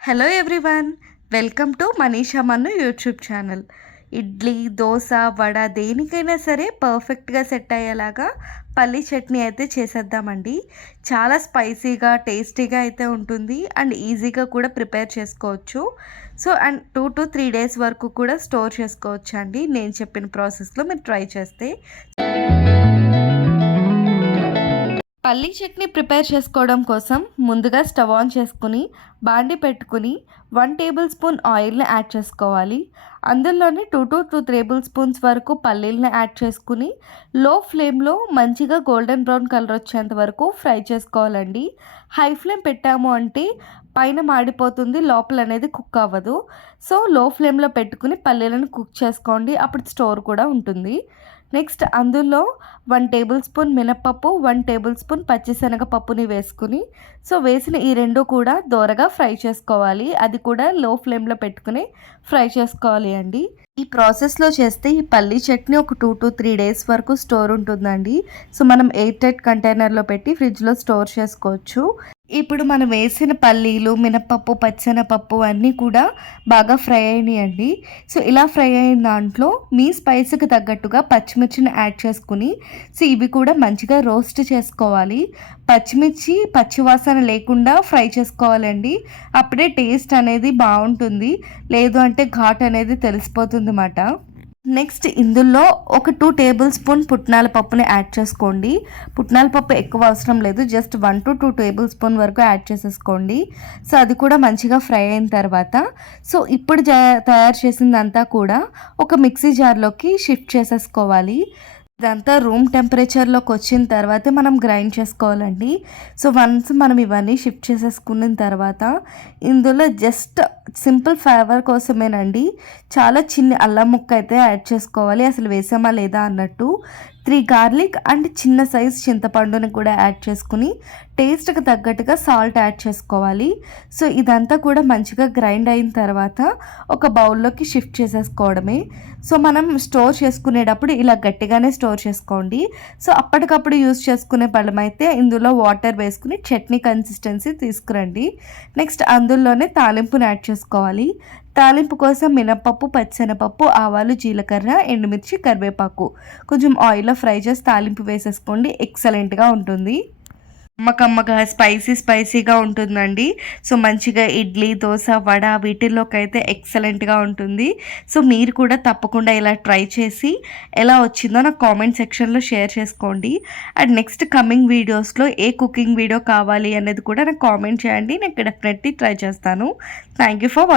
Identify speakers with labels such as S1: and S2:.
S1: Hello everyone welcome to Manisha Mannu YouTube channel idli dosa vada దేనికైనా సరే పర్ఫెక్ట్గా set అయ్యేలాగా పల్లీ చట్నీ అయితే చేసేద్దామండి. చాలా స్పైసీగా టేస్టీగా అయితే ఉంటుంది అండ్ ఈజీగా కూడా ప్రిపేర్ చేసుకోవచ్చు. So and two to three days వరకు కూడా స్టోర్ చేసుకోవచ్చు అండి నేను చెప్పిన ప్రాసెస్లో మీరు ట్రై చేస్తే. పల్లీ చట్నీ ప్రిపేర్ చేసుకోవడం కోసం ముందుగా స్టవ్ ఆన్ చేసుకుని బాండి పెట్టుకుని వన్ టేబుల్ స్పూన్ ఆయిల్ని యాడ్ చేసుకోవాలి. అందులోనే two to two tablespoons వరకు పల్లీలని యాడ్ చేసుకుని లో ఫ్లేమ్లో మంచిగా గోల్డెన్ బ్రౌన్ కలర్ వచ్చేంత వరకు ఫ్రై చేసుకోవాలండి. హై ఫ్లేమ్ పెట్టాము అంటే పైన మాడిపోతుంది లోపల అనేది కుక్ అవ్వదు. సో లో ఫ్లేమ్లో పెట్టుకుని పల్లీలను కుక్ చేసుకోండి అప్పుడు స్టోర్ కూడా ఉంటుంది. నెక్స్ట్ అందులో వన్ టేబుల్ స్పూన్ మినప్పప్పు వన్ టేబుల్ స్పూన్ పచ్చిశనగపప్పుని వేసుకుని సో వేసిన ఈ రెండు కూడా దోరగా ఫ్రై చేసుకోవాలి. అది కూడా లో ఫ్లేమ్లో పెట్టుకుని ఫ్రై చేసుకోవాలి అండి. ఈ ప్రాసెస్లో చేస్తే ఈ పల్లీ చట్నీ ఒక టూ టు త్రీ డేస్ వరకు స్టోర్ ఉంటుందండి. సో మనం ఎయిర్ టైట్ కంటైనర్లో పెట్టి ఫ్రిడ్జ్లో స్టోర్ చేసుకోవచ్చు. ఇప్పుడు మనం వేసిన పల్లీలు మినపప్పు పచ్చెనపప్పు అన్నీ కూడా బాగా ఫ్రై అయినాయండి. సో ఇలా ఫ్రై అయిన దాంట్లో మీ స్పైస్కి తగ్గట్టుగా పచ్చిమిర్చిని యాడ్ చేసుకుని సో ఇవి కూడా మంచిగా రోస్ట్ చేసుకోవాలి. పచ్చిమిర్చి పచ్చివాసన లేకుండా ఫ్రై చేసుకోవాలండి. అప్పుడే టేస్ట్ అనేది బాగుంటుంది. లేదు అంటే ఘాట్ అనేది తెలిసిపోతుంది అన్నమాట నెక్స్ట్ ఇందులో ఒక టూ టేబుల్ స్పూన్ పుట్నాల పప్పుని యాడ్ చేసుకోండి. పుట్నాల పప్పు ఎక్కువ అవసరం లేదు. Just one to two tablespoon వరకు యాడ్ చేసేసుకోండి. సో అది కూడా మంచిగా ఫ్రై అయిన తర్వాత. సో ఇప్పుడు తయారు చేసిందంతా కూడా ఒక మిక్సీ జార్లోకి షిఫ్ట్ చేసేసుకోవాలి. ఇదంతా రూమ్ టెంపరేచర్లోకి వచ్చిన తర్వాత మనం గ్రైండ్ చేసుకోవాలండి. సో వన్స్ మనం ఇవన్నీ షిఫ్ట్ చేసేసుకున్న తర్వాత ఇందులో జస్ట్ సింపుల్ ఫ్లేవర్ కోసమేనండి. చాలా చిన్న అల్లం ముక్క అయితే యాడ్ చేసుకోవాలి. అసలు వేసామా లేదా అన్నట్టు. త్రీ గార్లిక్ అండ్ చిన్న సైజ్ చింతపండుని కూడా యాడ్ చేసుకుని టేస్ట్కి తగ్గట్టుగా సాల్ట్ యాడ్ చేసుకోవాలి. సో ఇదంతా కూడా మంచిగా గ్రైండ్ అయిన తర్వాత ఒక బౌల్లోకి షిఫ్ట్ చేసేసుకోవడమే. సో మనం స్టోర్ చేసుకునేటప్పుడు ఇలా గట్టిగానే స్టోర్ చేసుకోండి. సో అప్పటికప్పుడు యూస్ చేసుకునే పళ్ళం అయితే ఇందులో వాటర్ వేసుకుని చట్నీ కన్సిస్టెన్సీ తీసుకురండి. నెక్స్ట్ అందులోనే తాలింపుని యాడ్ చేసుకోవాలి. తాలింపు కోసం మినపప్పు పచ్చెనపప్పు ఆవాలు జీలకర్ర ఎండుమిర్చి కరివేపాకు. కొంచెం ఆయిల్లో ఫ్రై చేసి తాలింపు వేసేసుకోండి. ఎక్సలెంట్గా ఉంటుంది. కమ్మకమ్మగా స్పైసీ స్పైసీగా ఉంటుందండి. సో మంచిగా ఇడ్లీ దోశ వడ వీటిల్లోకి అయితే ఎక్సలెంట్గా ఉంటుంది. సో మీరు కూడా తప్పకుండా ఇలా ట్రై చేసి ఎలా వచ్చిందో నాకు కామెంట్ సెక్షన్లో షేర్ చేసుకోండి. అండ్ నెక్స్ట్ కమింగ్ వీడియోస్లో ఏ కుకింగ్ వీడియో కావాలి అనేది కూడా నాకు కామెంట్ చేయండి. నేను డెఫినెట్లీ ట్రై చేస్తాను. Thank you for